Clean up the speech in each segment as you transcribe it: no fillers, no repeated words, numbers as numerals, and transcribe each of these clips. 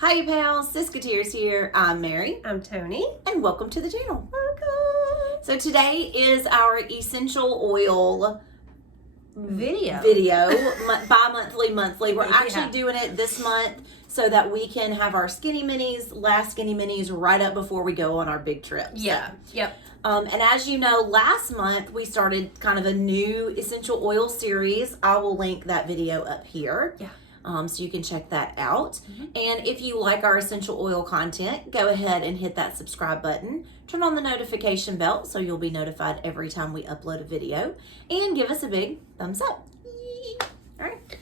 Hi pals, Siskateers here. I'm Mary. I'm Tony. And welcome to the channel. Welcome. So today is our essential oil Video. bi-monthly, monthly. We're actually doing it this month so that we can have our skinny minis, last skinny minis right up before we go on our big trips. Yeah. Yep. And as you know, last month we started kind of a new essential oil series. I will link that video up here. Yeah. So you can check that out. And if you like our essential oil content, go ahead and hit that subscribe button. Turn on the notification bell so you'll be notified every time we upload a video. And give us a big thumbs up. All right.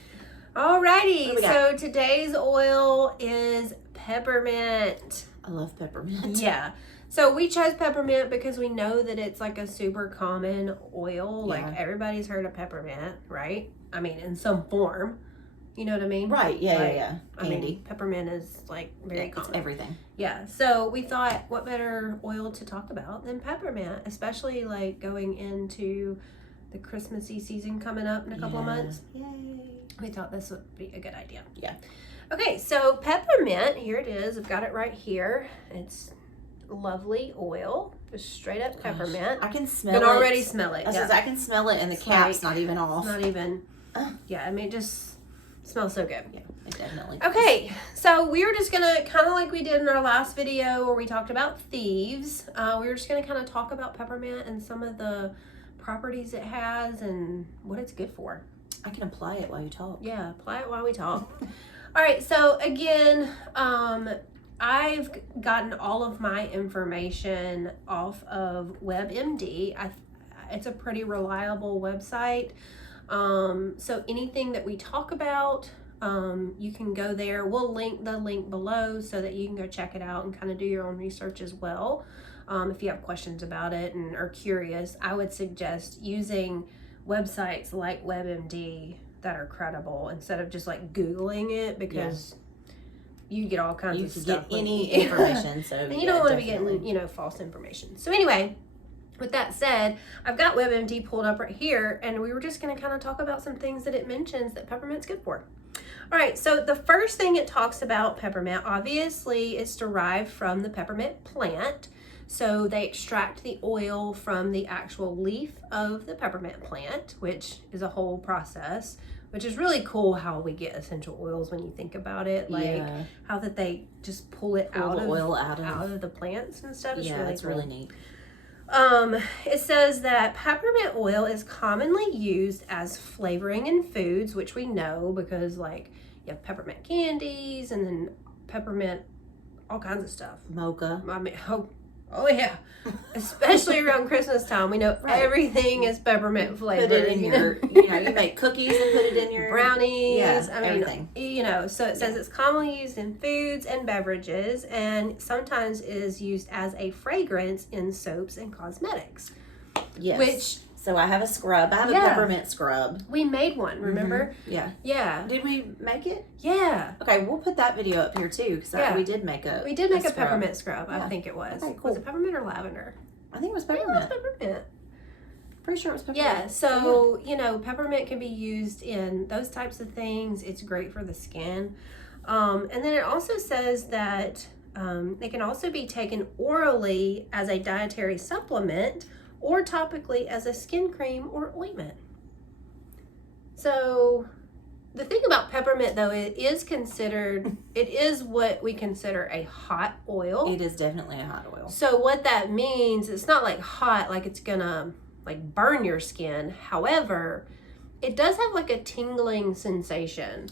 Alrighty. So today's oil is peppermint. I love peppermint. Yeah. So we chose peppermint because we know that it's like a super common oil. Yeah. Like everybody's heard of peppermint, right? I mean, in some form. You know what I mean? Right. Yeah, like, yeah. I mean, peppermint is like very common. It's everything. Yeah. So we thought, what better oil to talk about than peppermint, especially like going into the Christmassy season coming up in a couple of months. Yay. We thought this would be a good idea. Yeah. Okay. So peppermint, here it is. I've got it right here. It's lovely oil, just straight up peppermint. I can smell it. it. You can already smell it. I can smell it, and the cap's not even off. Not even. Yeah. I mean, it just smells so good. Yeah, it definitely. Okay, so we were just gonna kind of like we did in our last video where we talked about thieves. We were just gonna kind of talk about peppermint and some of the properties it has and what it's good for. I can apply it while you talk. Yeah, apply it while we talk. All right, so again, I've gotten all of my information off of WebMD. It's a pretty reliable website. So anything that we talk about, you can go there. We'll link the link below so that you can go check it out and kind of do your own research as well. If you have questions about it and are curious, I would suggest using websites like WebMD that are credible instead of just like Googling it because you get all kinds of stuff. You get any information, so and you don't want to be getting, false information. So anyway, with that said, I've got WebMD pulled up right here, and we were just going to kind of talk about some things that it mentions that peppermint's good for. All right, so the first thing it talks about peppermint, obviously, it's derived from the peppermint plant. So they extract the oil from the actual leaf of the peppermint plant, which is a whole process, which is really cool how we get essential oils when you think about it. Like how that they just pull the oil out of the plants and stuff. Yeah, it's really neat. It says that peppermint oil is commonly used as flavoring in foods, which we know because like you have peppermint candies and then peppermint, all kinds of stuff. Mocha. I mean, oh yeah. Especially around Christmas time, we know everything is peppermint flavored. Put it in your, you make cookies and put it in your brownies. Yeah, I mean, everything. So it says it's commonly used in foods and beverages and sometimes is used as a fragrance in soaps and cosmetics. Yes. So I have a scrub. I have a peppermint scrub. We made one, remember? Yeah. Yeah. Did we make it? Yeah. Okay, we'll put that video up here too because we did make a scrub. Peppermint scrub. Yeah. I think it was. Okay, cool. Was it peppermint or lavender? I think it was peppermint. It was peppermint. Pretty sure it was peppermint. Yeah, so, peppermint can be used in those types of things. It's great for the skin. And then it also says that it can also be taken orally as a dietary supplement or topically as a skin cream or ointment. So the thing about peppermint, though, it is what we consider a hot oil. It is definitely a hot oil. So what that means, it's not like hot, like it's gonna like burn your skin. However, it does have like a tingling sensation.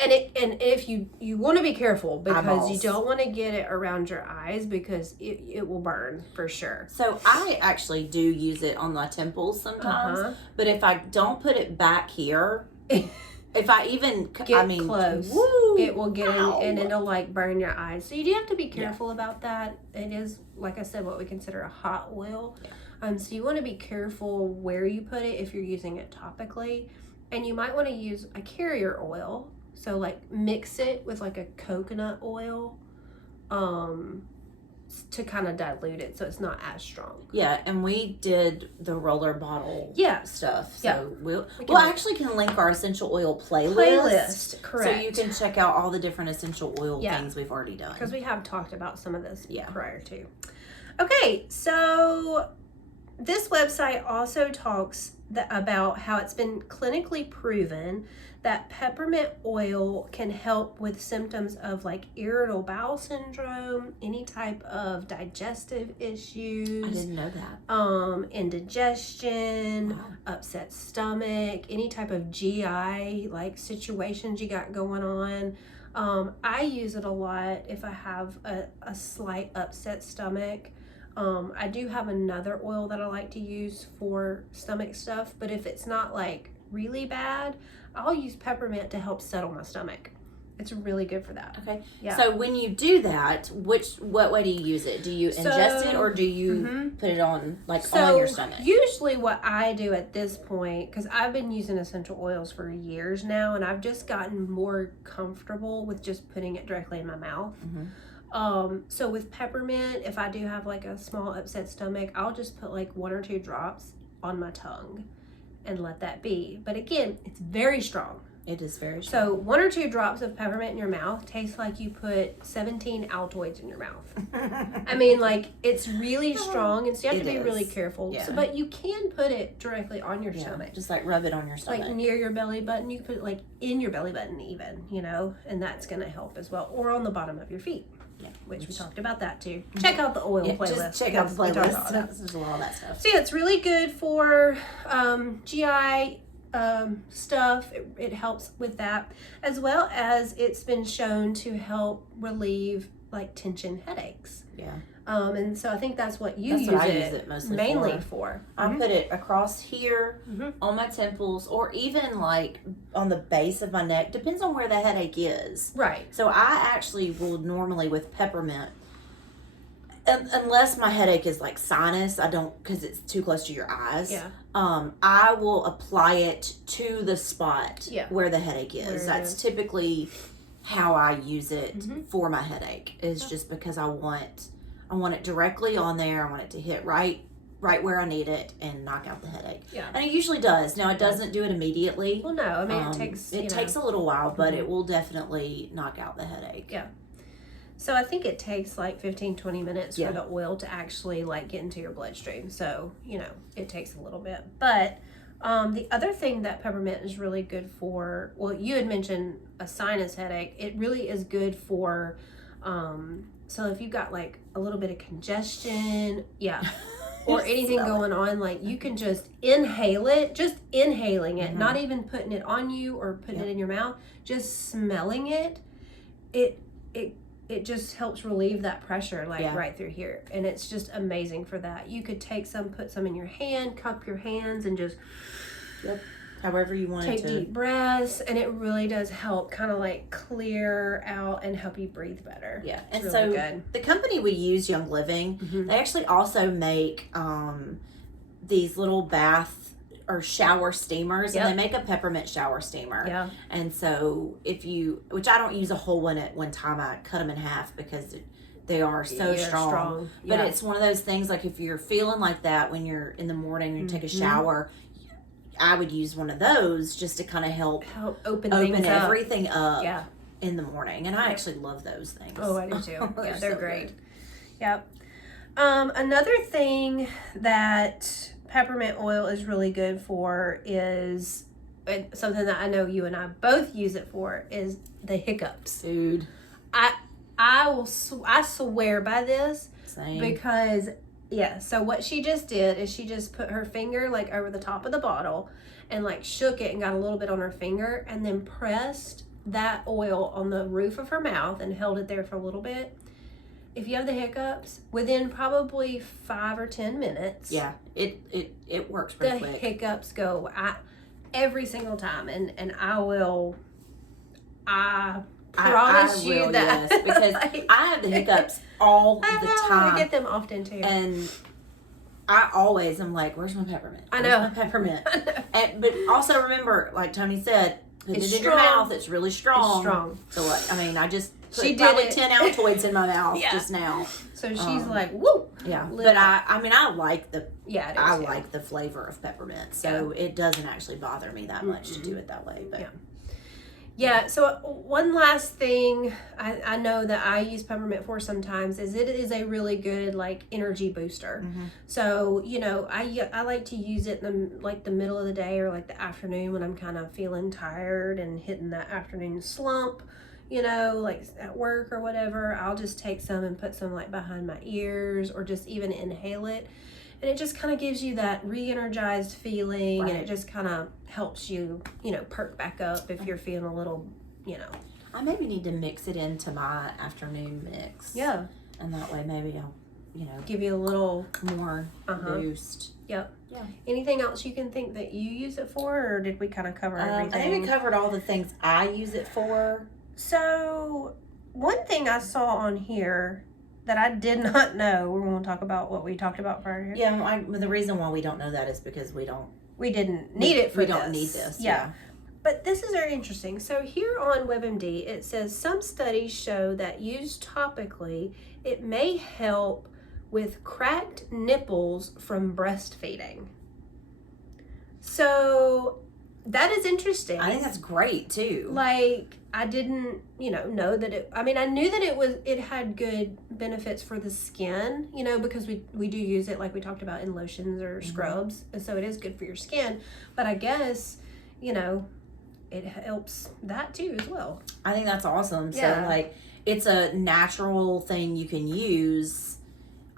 And if you want to be careful because eyeballs. You don't want to get it around your eyes because it will burn for sure. So I actually do use it on my temples sometimes, but if I don't put it back here, if I even close, woo, it will get in and it'll like burn your eyes. So you do have to be careful about that. It is, like I said, what we consider a hot oil. Yeah. So you want to be careful where you put it if you're using it topically, and you might want to use a carrier oil. So like mix it with like a coconut oil, to kind of dilute it so it's not as strong. Yeah, and we did the roller bottle stuff. So we actually can link our essential oil playlist. Correct. So you can check out all the different essential oil things we've already done. Because we have talked about some of this prior to. Okay, so this website also talks about how it's been clinically proven that peppermint oil can help with symptoms of like irritable bowel syndrome, any type of digestive issues. I didn't know that. Indigestion, upset stomach, any type of GI like situations you got going on. I use it a lot if I have a slight upset stomach. I do have another oil that I like to use for stomach stuff, but if it's not like really bad, I'll use peppermint to help settle my stomach. It's really good for that. Okay. Yeah. So when you do that, what way do you use it? Do you ingest it or do you put it on on your stomach? Usually what I do at this point, because I've been using essential oils for years now, and I've just gotten more comfortable with just putting it directly in my mouth. So with peppermint, if I do have like a small upset stomach, I'll just put like 1 or 2 drops on my tongue and let that be. But again, it's very strong. It is very strong. So 1 or 2 drops of peppermint in your mouth tastes like you put 17 Altoids in your mouth. I mean, like, it's really strong, and so you have to be really careful. Yeah. So, but you can put it directly on your stomach. Just like rub it on your stomach. Like near your belly button. You can put it like in your belly button even, and that's going to help as well. Or on the bottom of your feet. Yeah, which we talked about that too. Check out the oil playlist. Just check out the playlist. There's a lot of that stuff. So yeah, it's really good for GI stuff. It helps with that, as well as it's been shown to help relieve like tension headaches. Yeah. And so I think that's what you use it mostly mainly for. I put it across here on my temples, or even like on the base of my neck. Depends on where the headache is. Right. So I actually will normally with peppermint, unless my headache is like sinus, I don't, because it's too close to your eyes. Yeah. I will apply it to the spot where the headache is. That's typically how I use it for my headache. Is just because I want it directly on there. I want it to hit right where I need it and knock out the headache. Yeah. And it usually does. Now, it doesn't do it immediately. Well, no. I mean, it takes a little while, but it will definitely knock out the headache. Yeah. So I think it takes like 15-20 minutes for the oil to actually like get into your bloodstream. So, it takes a little bit. But the other thing that peppermint is really good for, well, you had mentioned a sinus headache. It really is good for, so if you've got like a little bit of congestion, or anything going on, like you can just inhale it, just inhaling it, not even putting it on you or putting it in your mouth, just smelling it, it just helps relieve that pressure right through here. And it's just amazing for that. You could take some, put some in your hand, cup your hands, and just however you want take deep breaths, and it really does help kind of like clear out and help you breathe better. Yeah. It's and really so good. The company we use, Young Living, they actually also make these little bath or shower steamers, and they make a peppermint shower steamer. Yeah. And so which I don't use a whole one at one time, I cut them in half because they are so strong. But it's one of those things, like if you're feeling like that when you're in the morning and you take a shower, I would use one of those just to kind of help open everything up in the morning. And I actually love those things. Oh, I do too. They're so great. Good. Yep. Another thing that peppermint oil is really good for is something that I know you and I both use it for, is the hiccups. Dude. I swear by this. Same. Because so what she just did is she just put her finger like over the top of the bottle and like shook it and got a little bit on her finger, and then pressed that oil on the roof of her mouth and held it there for a little bit. If you have the hiccups, within probably 5 or 10 minutes, it works pretty quick. The hiccups go every single time, and I promise you that. Yes, because I have the hiccups all the time. I get them often too. And I always am like, where's my peppermint? I know. Where's my peppermint? But also remember, like Tony said, put it in your mouth. It's really strong. It's strong. So I put probably 10 Altoids in my mouth just now. So she's like, woo. Yeah. But I mean, I like the like the flavor of peppermint. So it doesn't actually bother me that much to do it that way. But yeah, so one last thing I know that I use peppermint for sometimes is it is a really good like energy booster. So, you know, I like to use it in the middle of the day or like the afternoon when I'm kind of feeling tired and hitting that afternoon slump, you know, like at work or whatever. I'll just take some and put some like behind my ears or just even inhale it. And it just kind of gives you that re-energized feeling, and it just kind of helps you, you know, perk back up if you're feeling a little, you know. I maybe need to mix it into my afternoon mix. Yeah. And that way maybe I'll, you know, give you a little more boost. Yep. Yeah. Anything else you can think that you use it for, or did we kind of cover everything? I think we covered all the things I use it for. So, one thing I saw on here that I did not know. We're going to talk about what we talked about prior here. Yeah, the reason why we don't know that is because we didn't need it for this. We don't need this. Yeah. But this is very interesting. So here on WebMD, it says some studies show that used topically, it may help with cracked nipples from breastfeeding. So that is interesting. I think that's great too. Like, I didn't, know that it, I knew that it had good benefits for the skin, because we do use it like we talked about in lotions or scrubs. And so it is good for your skin. But I guess, it helps that too as well. I think that's awesome. Yeah. So like, it's a natural thing you can use.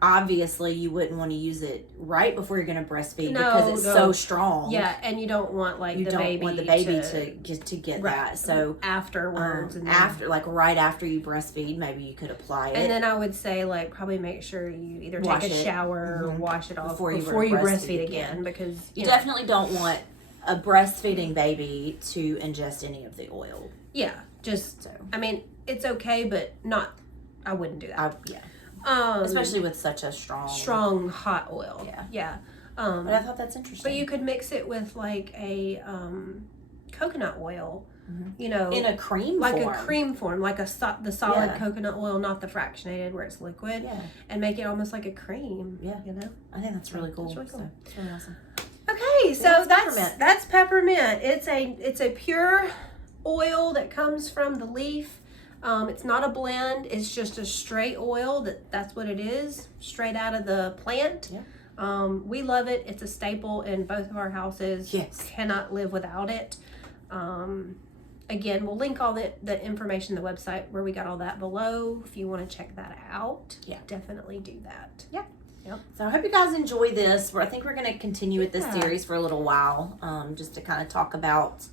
Obviously, you wouldn't want to use it right before you're going to breastfeed because it's so strong. Yeah, and you don't want the baby to get that. So afterwards, and right after you breastfeed, maybe you could apply it. And then I would say probably make sure you either take a shower or wash it off before you breastfeed again, because you definitely don't want a breastfeeding baby to ingest any of the oil. Yeah, just it's okay, but not. I wouldn't do that. Especially with such a strong hot oil. Yeah. But I thought that's interesting. But you could mix it with like a coconut oil, in a cream form. Like a cream form, like the solid coconut oil, not the fractionated where it's liquid. Yeah. And make it almost like a cream. Yeah. I think that's really cool. That's really cool. So, it's really awesome. Okay, so that's peppermint. It's a pure oil that comes from the leaf. It's not a blend. It's just a straight oil. That's what it is. Straight out of the plant. Yeah. We love it. It's a staple in both of our houses. Yes. Cannot live without it. Again, we'll link all the information, the website where we got all that below. If you want to check that out, definitely do that. Yeah. Yep. So I hope you guys enjoy this. I think we're going to continue with this series for a little while, just to kind of talk about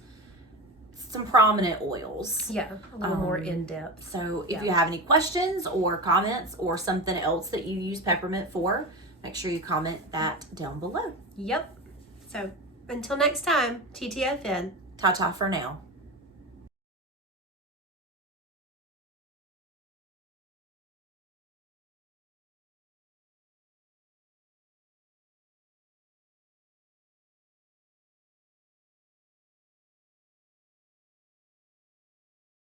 some prominent oils. Yeah, a little more in-depth. So if you have any questions or comments or something else that you use peppermint for, make sure you comment that down below. Yep. So until next time, TTFN. Ta-ta for now.